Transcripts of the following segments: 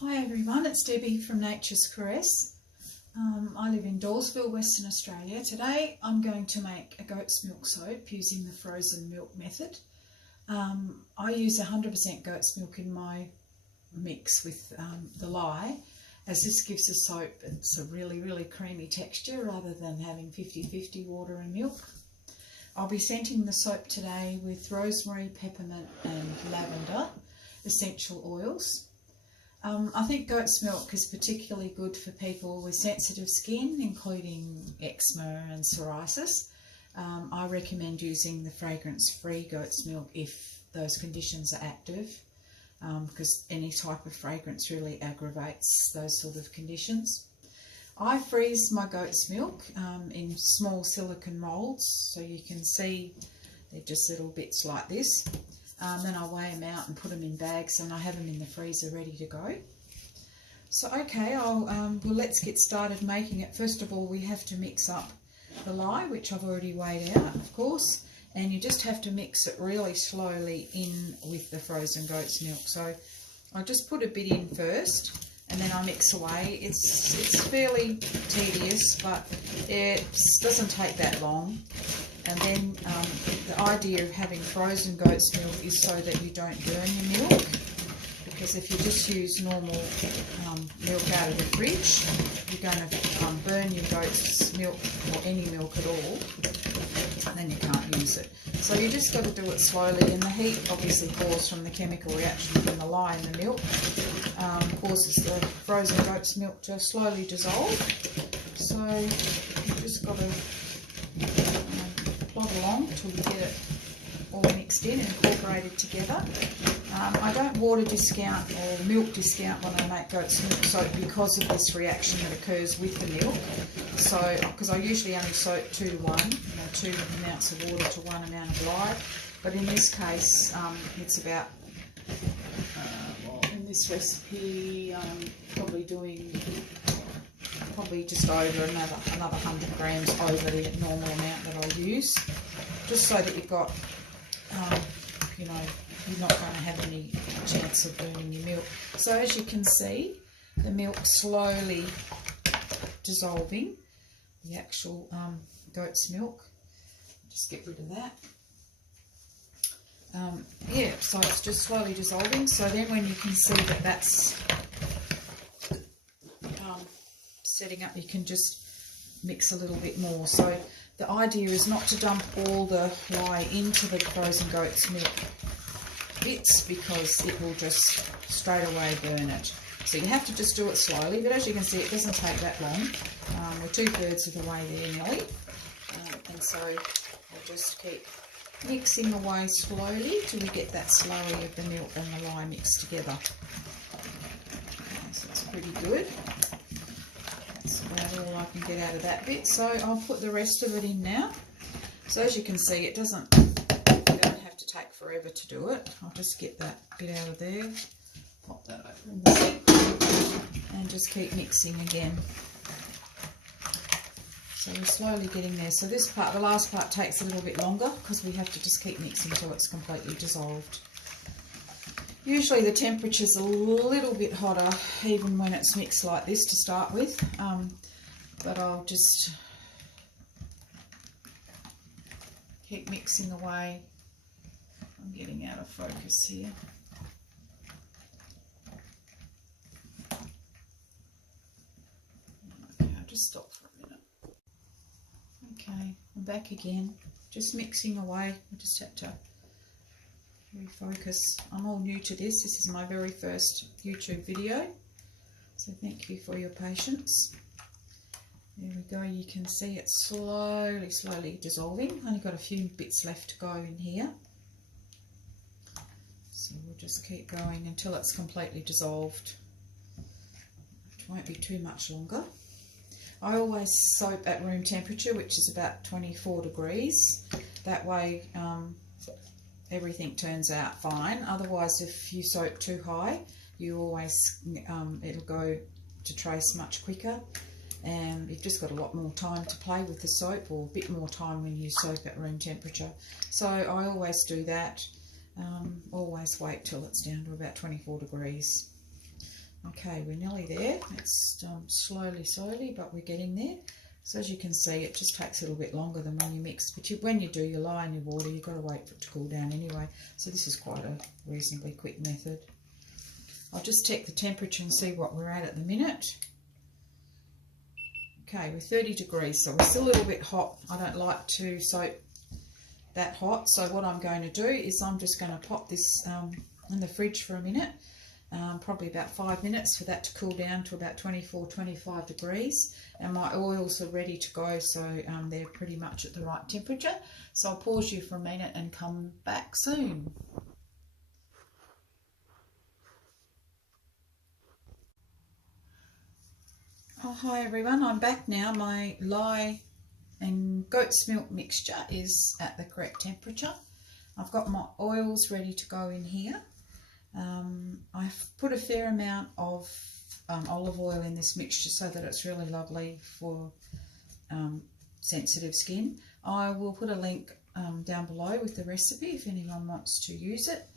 Hi everyone, it's Debbie from Nature's Caress. I live in Dawesville, Western Australia. Today I'm going to make a goat's milk soap using the frozen milk method. I use 100% goat's milk in my mix with the lye, as this gives the soap it's a really creamy texture rather than having 50-50 water and milk. I'll be scenting the soap today with rosemary, peppermint and lavender essential oils. I think goat's milk is particularly good for people with sensitive skin, including eczema and psoriasis. I recommend using the fragrance-free goat's milk if those conditions are active, because any type of fragrance really aggravates those sort of conditions. I freeze my goat's milk in small silicone moulds, so you can see they're just little bits like this. Then I weigh them out and put them in bags, and I have them in the freezer ready to go. So okay, well, let's get started making it. First of all, we have to mix up the lye, which I've already weighed out, of course, and you just have to mix it really slowly in with the frozen goat's milk. So I just put a bit in first, and then I mix away. It's fairly tedious, but it doesn't take that long. And then the idea of having frozen goat's milk is so that you don't burn your milk, because if you just use normal milk out of the fridge, you're going to burn your goat's milk or any milk at all, and then you can't use it. So you just got to do it slowly, and the heat obviously caused from the chemical reaction from the lye in the milk causes the frozen goat's milk to slowly dissolve. So you just got to plod along till you get it all mixed in and incorporated together. I don't water discount or milk discount when I make goat's milk soap because of this reaction that occurs with the milk. So, because I usually only soak 2 to 1, 2 amounts of water to 1 amount of lye. But in this case, it's about, well, in this recipe, I'm probably doing just over another 100 grams over the normal amount that I use, just so that you've got, you're not going to have any chance of burning your milk. So as you can see, the milk slowly dissolving, the actual goat's milk. Just get rid of that. Yeah, so it's just slowly dissolving. So then when you can see that that's setting up, you can just mix a little bit more. So the idea is not to dump all the lye into the frozen goat's milk bits, because it will just straight away burn it. So you have to just do it slowly, but as you can see, it doesn't take that long. We're 2/3 of the way there nearly, and so I'll just keep mixing away slowly till we get that slurry of the milk and the lye mixed together. Okay, so it's pretty good. That's about all I can get out of that bit. So I'll put the rest of it in now. So as you can see, you don't have to take forever to do it. I'll just get that bit out of there, pop that over in the sink, and just keep mixing again. So we're slowly getting there. So this part, the last part, takes a little bit longer because we have to just keep mixing until it's completely dissolved. Usually the temperature's a little bit hotter even when it's mixed like this to start with, but I'll just keep mixing away. I'm getting out of focus here. Okay, I'll just stop for a minute. Okay, I'm back again, just mixing away. I just had to refocus. I'm all new to this. This is my very first YouTube video, so thank you for your patience. There we go. You can see it's slowly dissolving. Only got a few bits left to go in here, so we'll just keep going until it's completely dissolved. It won't be too much longer. I always soap at room temperature, which is about 24 degrees. That way everything turns out fine. Otherwise, if you soap too high, you always it'll go to trace much quicker, and you've just got a lot more time to play with the soap, or a bit more time when you soap at room temperature. So I always do that. Always wait till it's down to about 24 degrees. Okay, we're nearly there. It's slowly, but we're getting there. So as you can see, it just takes a little bit longer than when you mix. But when you do your lye in your water, you've got to wait for it to cool down anyway. So this is quite a reasonably quick method. I'll just check the temperature and see what we're at the minute. Okay, we're 30 degrees, so we're still a little bit hot. I don't like to soak that hot. So what I'm going to do is I'm just going to pop this in the fridge for a minute. Probably about 5 minutes for that to cool down to about 24-25 degrees, and my oils are ready to go, so they're pretty much at the right temperature. So I'll pause you for a minute and come back soon. Oh, hi everyone, I'm back now. My lye and goat's milk mixture is at the correct temperature. I've got my oils ready to go in here. I've put a fair amount of olive oil in this mixture so that it's really lovely for sensitive skin. I will put a link down below with the recipe if anyone wants to use it.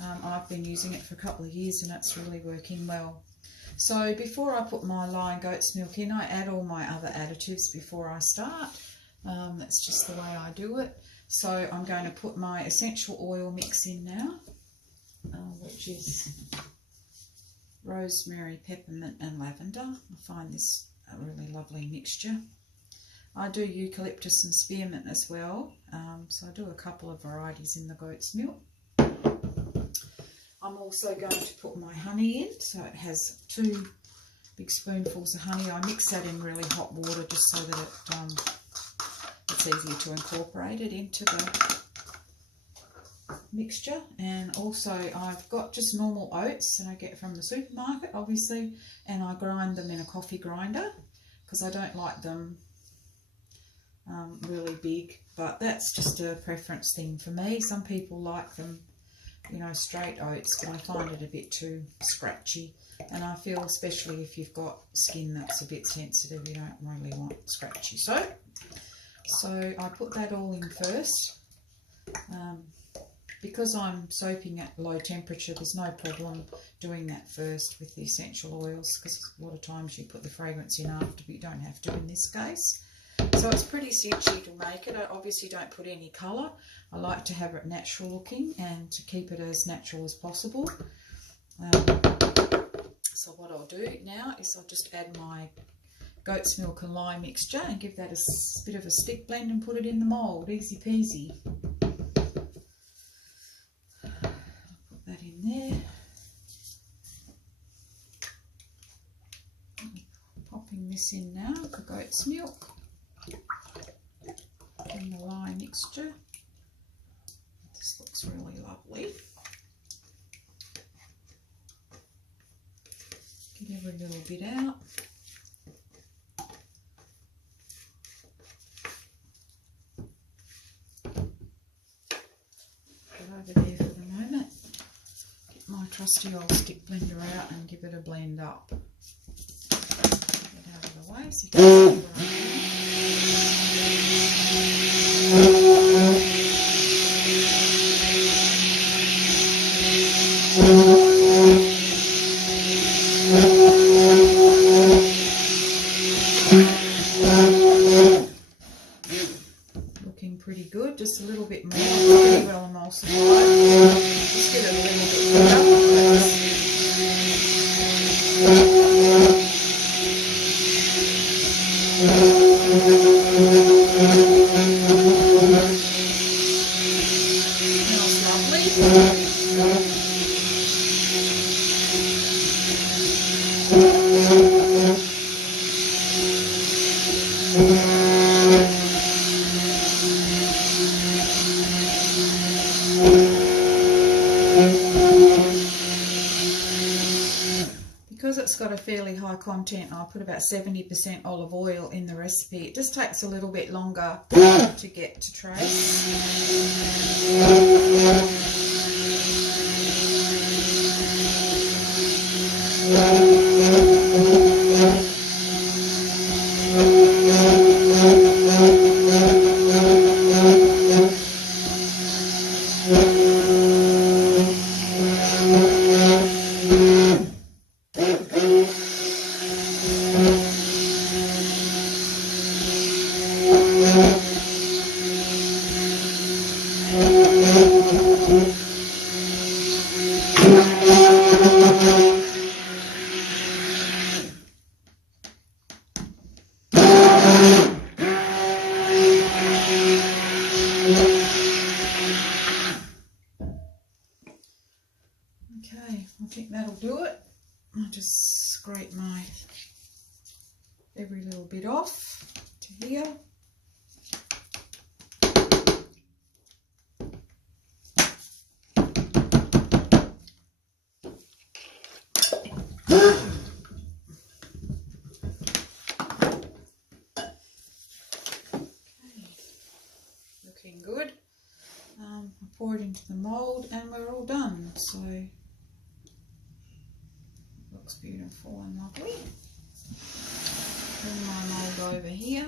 I've been using it for a couple of years and it's really working well. So before I put my lye and goat's milk in, I add all my other additives before I start. That's just the way I do it. So I'm going to put my essential oil mix in now. Which is rosemary, peppermint and lavender. I find this a really lovely mixture. I do eucalyptus and spearmint as well, so I do a couple of varieties in the goat's milk. I'm also going to put my honey in, so it has 2 big spoonfuls of honey. I mix that in really hot water just so that it's easier to incorporate it into the mixture. And also I've got just normal oats that I get from the supermarket, obviously, and I grind them in a coffee grinder because I don't like them really big, but that's just a preference thing for me. Some people like them, you know, straight oats, but I find it a bit too scratchy, and I feel especially if you've got skin that's a bit sensitive, you don't really want scratchy. So I put that all in first. Because I'm soaping at low temperature, there's no problem doing that first with the essential oils, because a lot of times you put the fragrance in after, but you don't have to in this case. So it's pretty cinchy to make it. I obviously don't put any colour. I like to have it natural looking and to keep it as natural as possible. So what I'll do now is I'll just add my goat's milk and lye mixture and give that a bit of a stick blend and put it in the mould. Easy peasy. There. Popping this in now, the goat's milk and the lye mixture. This looks really lovely. Get every little bit out. Put over there for the moment. My trusty old stick blender out and give it a blend up. Get it out of the way so you can see looking pretty good, just a little bit more, pretty well emulsified. Just get it a little bit smells lovely. Because it's got a fairly high content, I put about 70% olive oil in the recipe. It just takes a little bit longer to get to trace. that'll do it. I'll just scrape my every little bit off to here. Looking good. I pour it into the mould and we're all done. So looks beautiful and lovely. Bring my mould over here.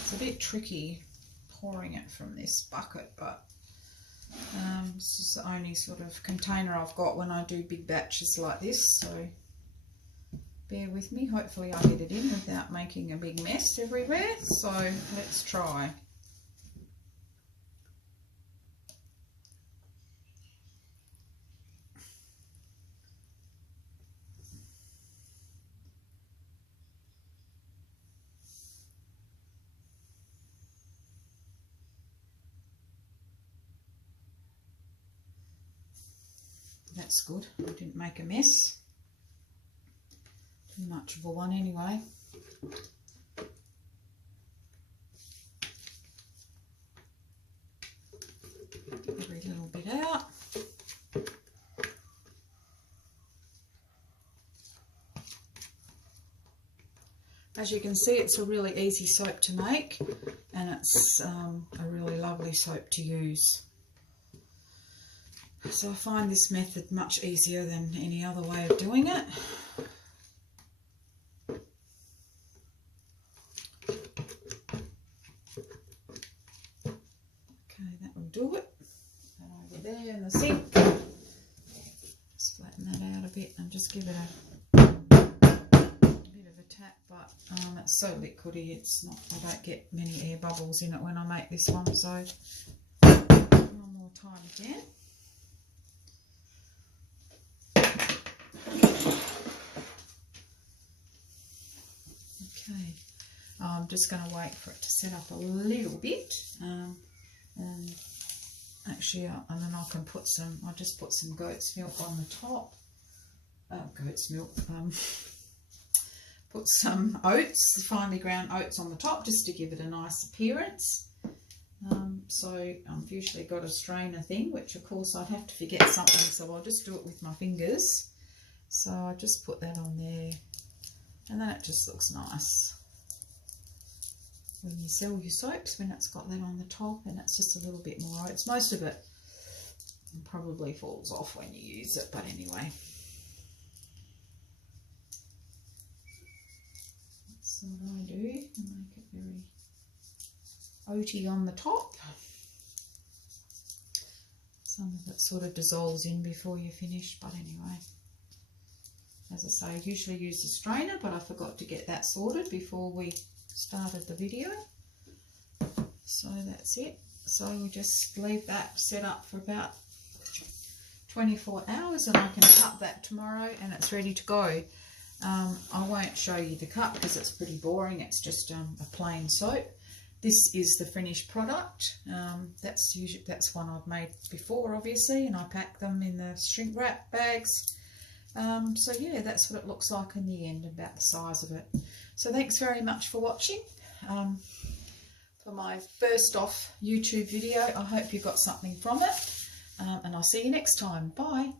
It's a bit tricky pouring it from this bucket, but this is the only sort of container I've got when I do big batches like this, so bear with me. Hopefully I get it in without making a big mess everywhere, so let's try. That's good. I didn't make a mess. Too much of a one anyway. Every little bit out. As you can see, it's a really easy soap to make, and it's a really lovely soap to use. So I find this method much easier than any other way of doing it. Okay, that will do it. That over there in the sink. Just flatten that out a bit and just give it a bit of a tap, but it's so liquidy, it's not, I don't get many air bubbles in it when I make this one, so one more time again. Okay, I'm just going to wait for it to set up a little bit, and actually, and then I can put some, I'll just put some goat's milk on the top, goat's milk, put some oats, finely ground oats on the top, just to give it a nice appearance. So I've usually got a strainer thing, which of course I'd have to forget something, so I'll just do it with my fingers. So I just put that on there, and then it just looks nice when you sell your soaps, when it's got that on the top and it's just a little bit more oats. Most of it probably falls off when you use it, but anyway. That's what I do, make it very oaty on the top. Some of it sort of dissolves in before you finish, but anyway. As I say, I usually use the strainer, but I forgot to get that sorted before we started the video. So that's it. So we just leave that set up for about 24 hours and I can cut that tomorrow and it's ready to go. I won't show you the cut because it's pretty boring. It's just a plain soap. This is the finished product. That's one I've made before, obviously, and I pack them in the shrink wrap bags. So yeah, that's what it looks like in the end, about the size of it. So thanks very much for watching. For my first off YouTube video, I hope you got something from it, and I'll see you next time. Bye.